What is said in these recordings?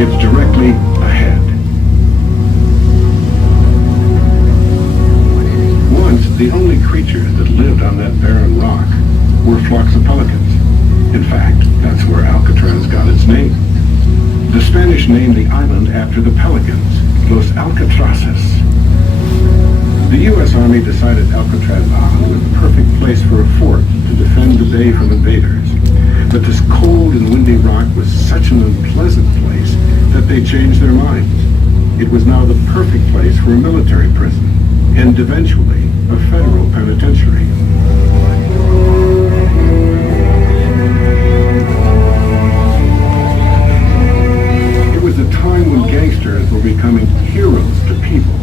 It's directly ahead. Once, the only creatures that lived on that barren rock were flocks of pelicans. In fact, that's where Alcatraz got its name. The Spanish named the island after the pelicans, Los Alcatrazes. The U.S. Army decided Alcatraz Island was the perfect place for a fort to defend the bay from invaders. But this cold and windy rock was such an unpleasant place that they changed their minds. It was now the perfect place for a military prison, and eventually a federal penitentiary. It was a time when gangsters were becoming heroes to people.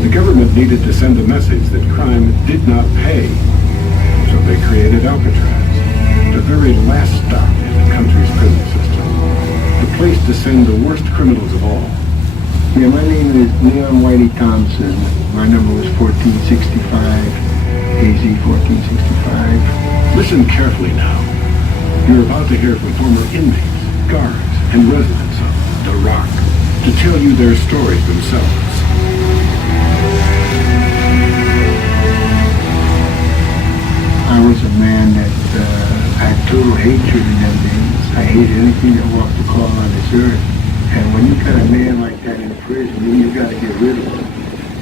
The government needed to send a message that crime did not pay, so they created Alcatraz, the very last stop in the country's prison system, the place to send the worst criminals of all. Yeah, my name is Leon Whitey Thompson. My number was 1465, AZ 1465. Listen carefully now. You're about to hear from former inmates, guards, and residents of The Rock to tell you their stories themselves. I was a man that had total hatred in them days. I hated anything that walked the call on this earth. And when you got a man like that in prison, then you got to get rid of him.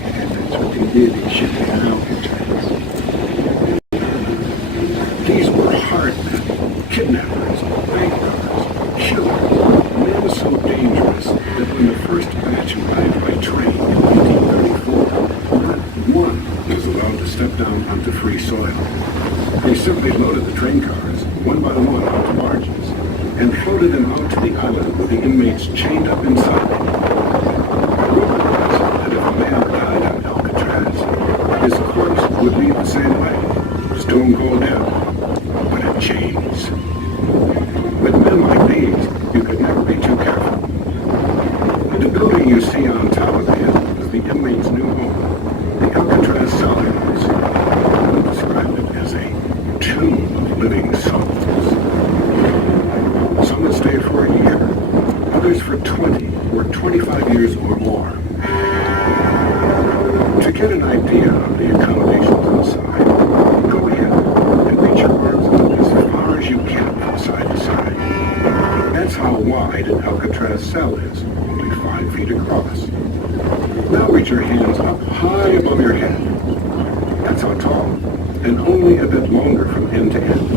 And that's what they did. They shipped him to Alcatraz. These were hard men, kidnappers, bank robbers, killers, men so dangerous that when the first batch arrived by train in 1934, not one was allowed to step down onto free soil. They simply loaded the train cars, one by one, onto barges, and floated them out to the island with the inmates chained up inside. The rumor was that if a man died on Alcatraz, his corpse would leave the same way, stone cold dead, but in chains. With men like these, you could never be too careful. The building you see on top of the hill was the inmate's new home, the Alcatraz cell house. One described it as a tomb of living souls. Some would stay for a year, others for 20 or 25 years or more. To get an idea of the accommodations inside, go ahead and reach your arms up as far as you can from side to side. That's how wide an Alcatraz cell is, only 5 feet across. Now reach your hands up high above your head. That's how tall, and only a bit longer from end to end.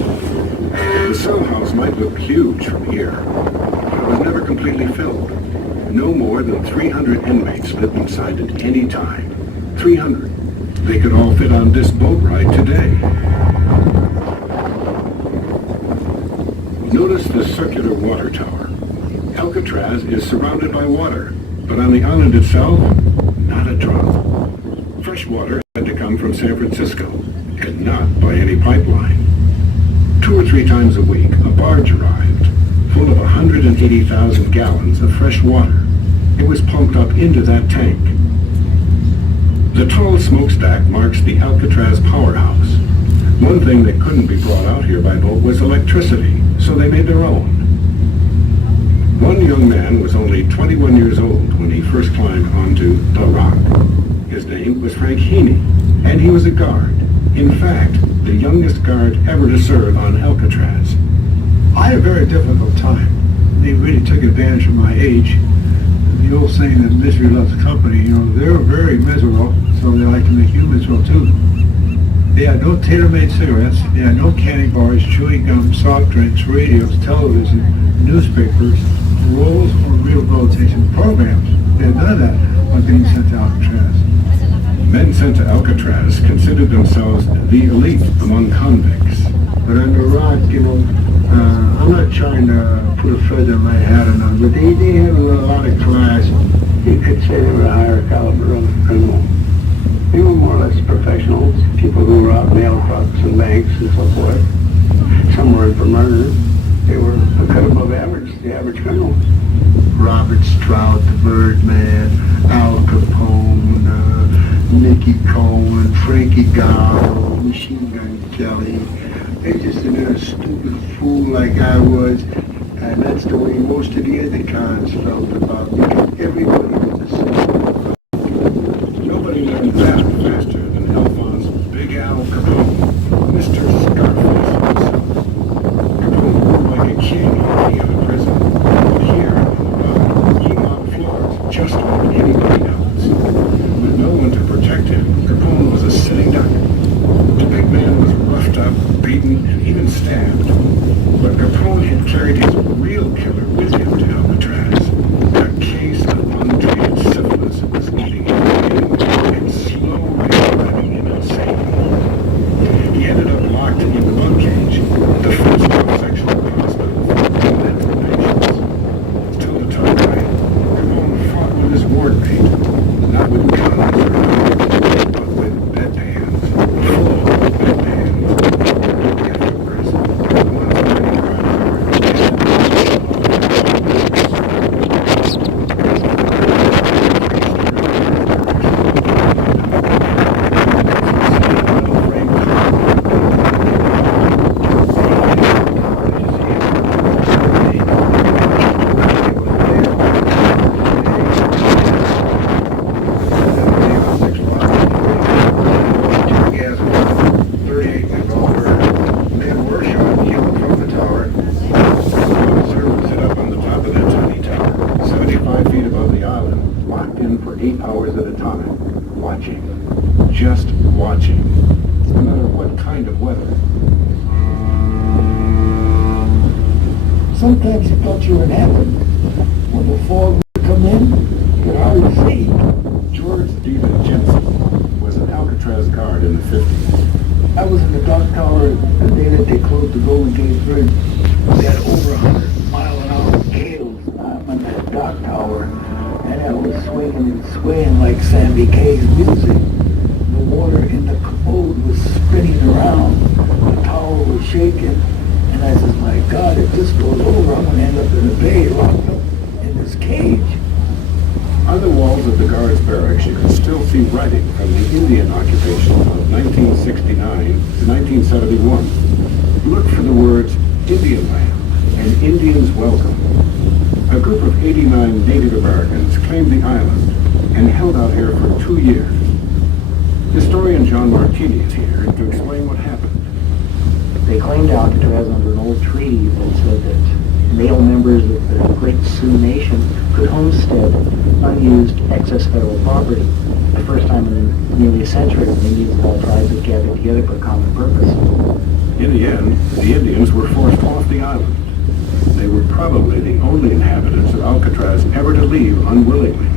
The cell house might look huge from here, but it was never completely filled. No more than 300 inmates lived inside at any time. 300. They could all fit on this boat ride today. Notice the circular water tower. Alcatraz is surrounded by water, but on the island itself, not a drop. Fresh water had to come from San Francisco, and not by any pipeline. 2 or 3 times a week, a barge arrived, full of 180,000 gallons of fresh water. It was pumped up into that tank. The tall smokestack marks the Alcatraz powerhouse. One thing that couldn't be brought out here by boat was electricity, so they made their own. One young man was only 21 years old when he first climbed onto The Rock. His name was Frank Heaney, and he was a guard. In fact, the youngest guard ever to serve on Alcatraz. I had a very difficult time. They really took advantage of my age. The old saying that misery loves company, they were very miserable, so they like to make you miserable too. They had no tailor-made cigarettes, they had no candy bars, chewing gum, soft drinks, radios, television, newspapers, rolls or rehabilitation programs. They had none of that when being sent to Alcatraz. Men sent to Alcatraz considered themselves the elite among convicts. But on The Rock, I'm not trying to put a feather in my hat or nothing, but they had a lot of class. You could say they were a higher caliber of criminal. They were more or less professionals, people who robbed mail trucks and banks and so forth. Some were in for murder. They were a cut above average, the average criminal. Robert Stroud, the Birdman, Al Capone, Nicky Cohen, Frankie Gallo, Machine Gun Kelly. They just another stupid fool like I was. And that's the way most of the other cons felt about me. Everybody was the same. Nobody learned that faster than Alphonse Big Al Capone, Mr. Scarface himself. Capone grew like a king in the prison. Here in the bar, he mopped floors just like anybody else. With no one to protect him, Capone was a sitting duck. The big man was roughed up, beaten, and even stabbed. But Capone had carried his real killer with him to Alcatraz. A case of untreated syphilis was eating him and slowly driving him insane. He ended up locked in the bunk cage, the first sexual hospital for mental patients. Till the time right, Capone fought with his ward mate, not with guns or knives, but with bedpans, full bedpans. After prison, one of many for 8 hours at a time, watching, just watching, no matter what kind of weather. Sometimes you thought you were in heaven. When the fog would come in, you could hardly see. George David Jensen was an Alcatraz guard in the 50s. I was in the dock tower the day that they closed the Golden Gate Bridge. They had over 100-mile-an-hour gales. I'm in that dock tower, and I was swinging and swaying like Sandy Kay's music. The water in the commode was spinning around. The tower was shaking. And I said, my God, if this goes over, I'm going to end up in the bay, locked up in this cage. On the walls of the guards' barracks, you can still see writing from the Indian occupation of 1969 to 1971. Look for the words Indian Land and Indians Welcome. A group of 89 Native Americans claimed the island and held out here for 2 years. Historian John Martini is here to explain what happened. They claimed Alcatraz under an old treaty that said that male members of the Great Sioux Nation could homestead unused excess federal property. The first time in nearly a century, when Indians of all tribes had gathered together for a common purpose. In the end, the Indians were forced off the island. They were probably the only inhabitants of Alcatraz ever to leave unwillingly.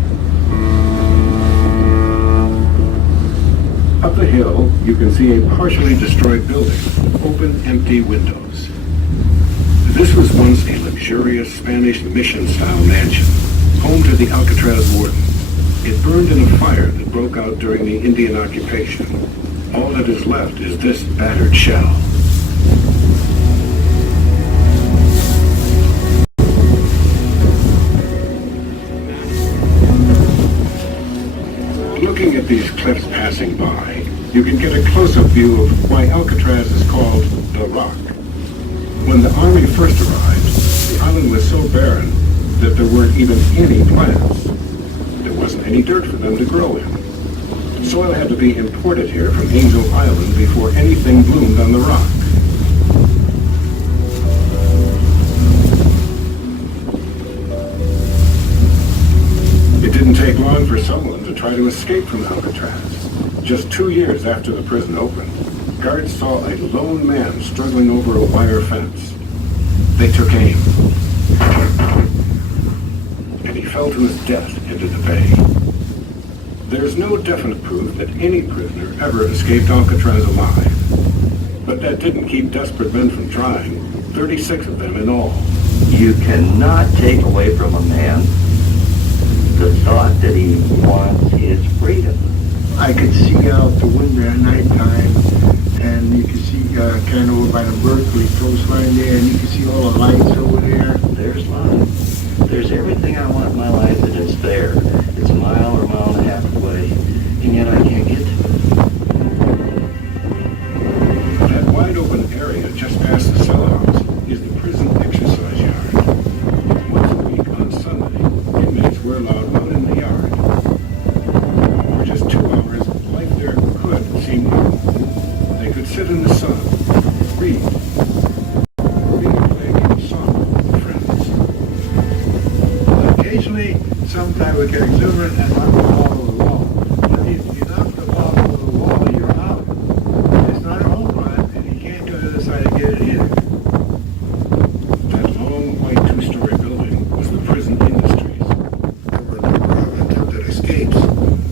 Up the hill, you can see a partially destroyed building, open, empty windows. This was once a luxurious Spanish mission-style mansion, home to the Alcatraz warden. It burned in a fire that broke out during the Indian occupation. All that is left is this battered shell. Looking at these cliffs passing by, you can get a close-up view of why Alcatraz is called the Rock. When the army first arrived, the island was so barren that there weren't even any plants. There wasn't any dirt for them to grow in. Soil had to be imported here from Angel Island before anything bloomed on the rock. It didn't take long for someone to try to escape from Alcatraz. Just 2 years after the prison opened, guards saw a lone man struggling over a wire fence. They took aim, and he fell to his death into the bay. There's no definite proof that any prisoner ever escaped Alcatraz alive. But that didn't keep desperate men from trying, 36 of them in all. You cannot take away from a man the thought that he wants his freedom. I could see out the window at nighttime, and you could see kind of over by the Berkeley coastline there, and you could see all the lights over there. There's love. There's everything I want in my life, and it's there. It's a mile or a mile and a half away, and yet I can't get to it. That wide open area just past the cell house is the prison exercise yard. some type of exuberant and knock the ball over the wall. But if you knock the ball over the wall, you're out. It's not a home run, and you can't go to the side and get it either. That long white two-story building was the prison industries. There were a number of attempted escapes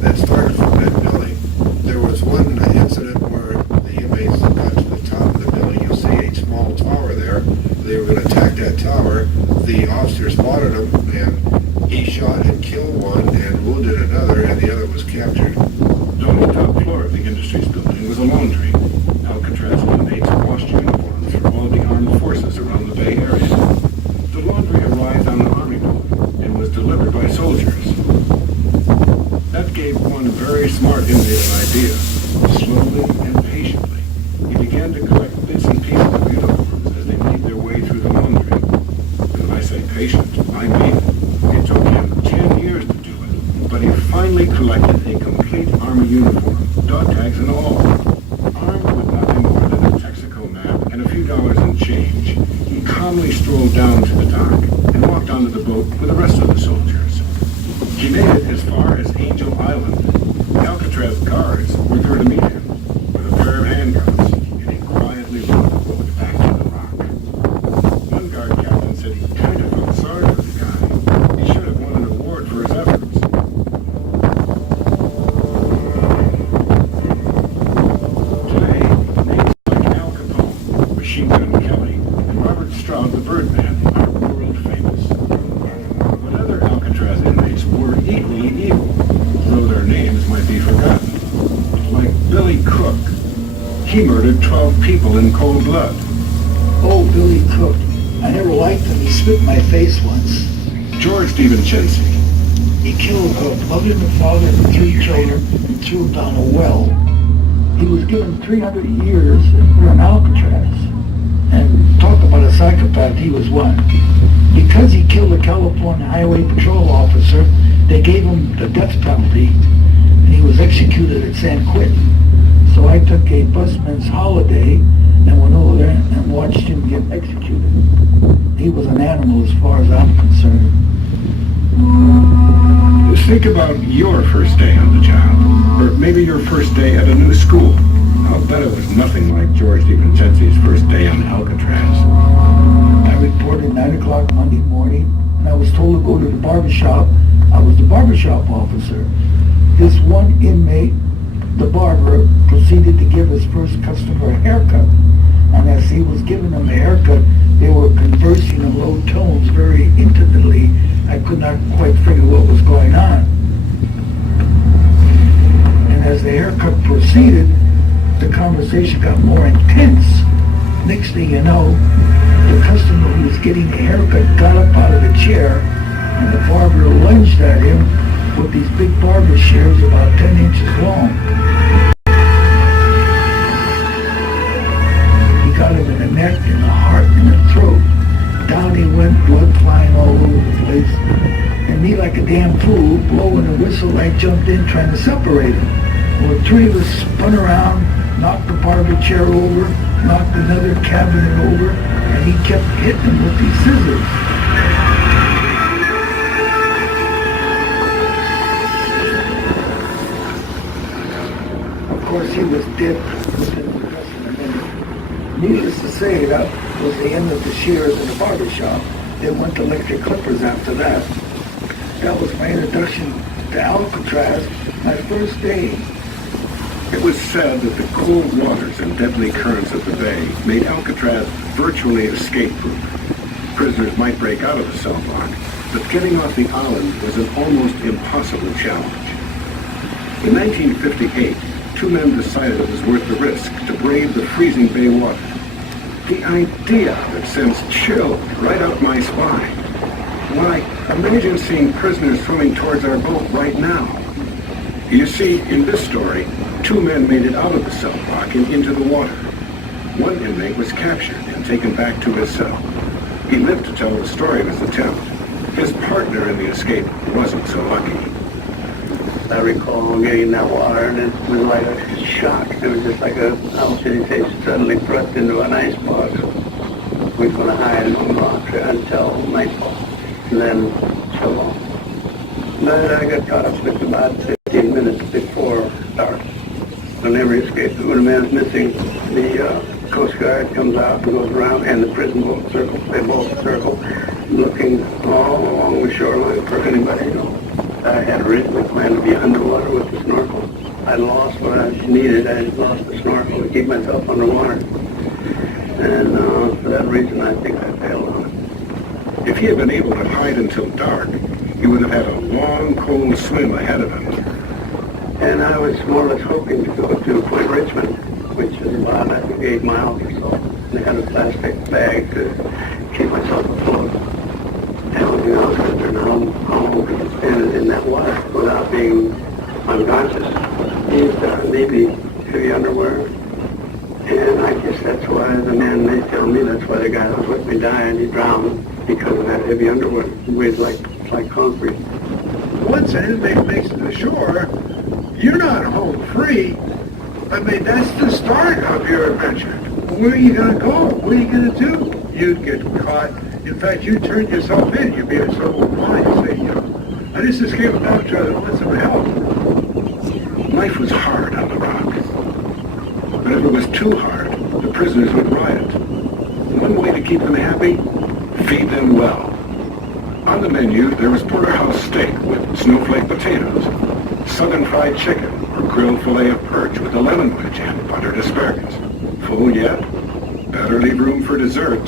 that started from that building. There was one incident where the inmates got to the top of the building. You'll see a small tower there. They were going to attack that tower. The officer spotted him, and he shot and killed one and wounded another, and the other was captured. On the top floor of the industries building was a laundry. Alcatraz inmates washed uniforms for all the armed forces around the Bay Area. The laundry arrived on the Army boat and was delivered by soldiers. That gave one very smart inmate an idea. Slowly and patiently, he began to collect bits and pieces of uniforms as they made their way through the laundry. And when I say patient, I mean it. It took him 10 years to do it, but he finally collected a complete Army uniform, dog tags and all. Armed with nothing more than a Texaco map and a few dollars in change, he calmly strolled down to the dock and walked onto the boat with the rest of the soldiers. He made it as far as Angel Island. The Alcatraz guards were there to meet him with a pair of handguns, and he quietly rowed the boat back to the rock. One guard captain said he kind of felt sorry for the guy. He should have won an award for his efforts. Today, names like Al Capone, Machine Gun Kelly, and Robert Stroud the Birdman are world famous. But other Alcatraz inmates were equally evil, though their names might be forgotten. Like Billy Cook. He murdered 12 people in cold blood. Oh, Billy Cook. I never liked him. He spit in my face once. George DiVincenzi. He killed a mother and a father and 3 children and threw them down a well. He was given 300 years in Alcatraz. And talk about a psychopath, he was one. Because he killed a California Highway Patrol officer, they gave him the death penalty, and he was executed at San Quentin. So I took a busman's holiday and went over there and watched him get executed. He was an animal as far as I'm concerned. Think about your first day on the job, or maybe your first day at a new school. I'll bet it was nothing like George DiVincenzi's first day on Alcatraz. I reported 9 o'clock Monday morning, and I was told to go to the barbershop. I was the barbershop officer. This one inmate, the barber, proceeded to give his first customer a haircut. And as he was giving him a haircut, they were conversing in low tones very intimately. I could not quite figure what was going on. And as the haircut proceeded, the conversation got more intense. Next thing you know, the customer who was getting the haircut got up out of the chair, and the barber lunged at him with these big barber shears about 10 inches long. He got him in the neck, in the heart, in the throat. Down he went, blood flying all over the place. And me, like a damn fool, blowing a whistle, I jumped in trying to separate him. Well, the 3 of us spun around, knocked the barber chair over, knocked another cabinet over, and he kept hitting him with these scissors. Of course, he was dead within less than a minute. Needless to say, that was the end of the shears in the barber shop. They went to electric clippers after that. That was my introduction to Alcatraz, my first day. It was said that the cold waters and deadly currents of the bay made Alcatraz virtually escape-proof. Prisoners might break out of the cell block, but getting off the island was an almost impossible challenge. In 1958, 2 men decided it was worth the risk to brave the freezing bay water. The idea of it sends chills right up my spine. Why, imagine seeing prisoners swimming towards our boat right now. You see, in this story, 2 men made it out of the cell block and into the water. One inmate was captured and taken back to his cell. He lived to tell the story of his attempt. His partner in the escape wasn't so lucky. I recall getting in that water, and it was like a shock. It was just like how should you say, suddenly thrust into an icebox. We were going to hide among rocks until nightfall, and then shalom. But I got caught up with about 15 minutes before dark. Whenever he escaped, when a man's missing, the Coast Guard comes out and goes around, and the prison boat circles. They both circle, looking all along the shoreline for anybody. I had originally planned to be underwater with the snorkel. I lost what I needed. I lost the snorkel to keep myself underwater. And for that reason, I think I failed on it. If he had been able to hide until dark, he would have had a long, cold swim ahead of him. And I was more or less hoping to go to Point Richmond, which is about, I think, 8 miles or so. And I had a plastic bag to keep myself afloat. And, you know, I was wondering how I could stand in that water without being unconscious. Used Navy heavy underwear. And I guess that's why the man, they tell me that's why the guy that was with me died. He drowned because of that heavy underwear. It weighed like concrete. Once an inmate makes it to shore, you're not home free. I mean, that's the start of your adventure. Where are you going to go? What are you going to do? You'd get caught. In fact, you turn yourself in. You'd be so blind. Say, you know, I just escaped from Alcatraz. I want some help. Life was hard on the rock. But if it was too hard, the prisoners would riot. One way to keep them happy, feed them well. On the menu, there was porterhouse steak with snowflake potatoes, southern fried chicken, or grilled fillet of perch with a lemon wedge and buttered asparagus. Full yet? Better leave room for dessert.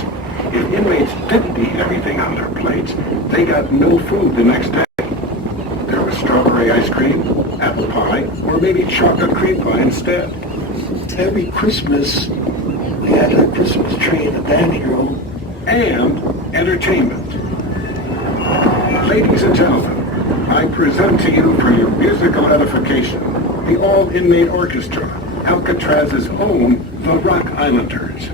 If inmates didn't eat everything on their plates, they got no food the next day. There was strawberry ice cream, apple pie, or maybe chocolate cream pie instead. Every Christmas, we had a Christmas tree in the dining room. And entertainment. Ladies and gentlemen, I present to you for your musical edification the all-inmate orchestra, Alcatraz's own The Rock Islanders.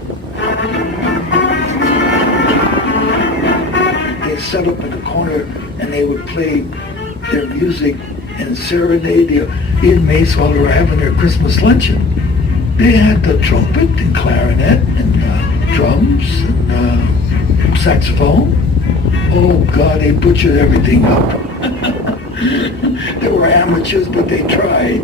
They set up in the corner and they would play their music and serenade the inmates while they were having their Christmas luncheon. They had the trumpet and clarinet and drums and saxophone. Oh God, they butchered everything up. They were amateurs, but they tried.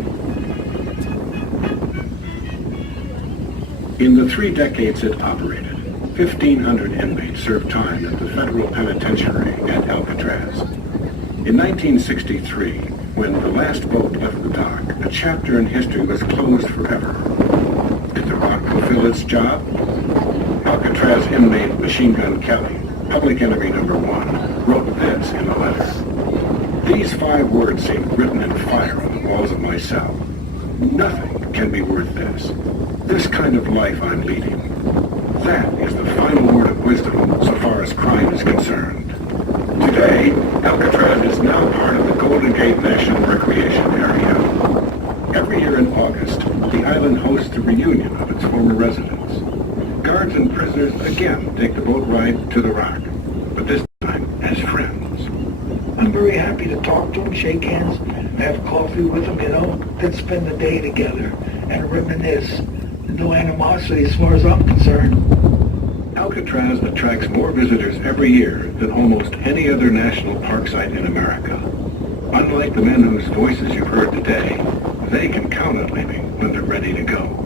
In the 3 decades it operated, 1,500 inmates served time at the federal penitentiary at Alcatraz. In 1963, when the last boat left the dock, a chapter in history was closed forever. Did the Rock fulfill its job? Alcatraz inmate Machine Gun Kelly, public enemy number 1, wrote this in a letter. These 5 words seem written in fire on the walls of my cell. Nothing can be worth this. This kind of life I'm leading. That is the final word of wisdom so far as crime is concerned. Today, Alcatraz is now part of the Golden Gate National Recreation Area. Every year in August, the island hosts a reunion of its former residents. Guards and prisoners again take the boat ride to the Rock, but this time as friends. I'm very happy to talk to them, shake hands, have coffee with them, you know, then spend the day together and reminisce. No animosity as far as I'm concerned. Alcatraz attracts more visitors every year than almost any other national park site in America. Unlike the men whose voices you've heard today, they can count on leaving when they're ready to go.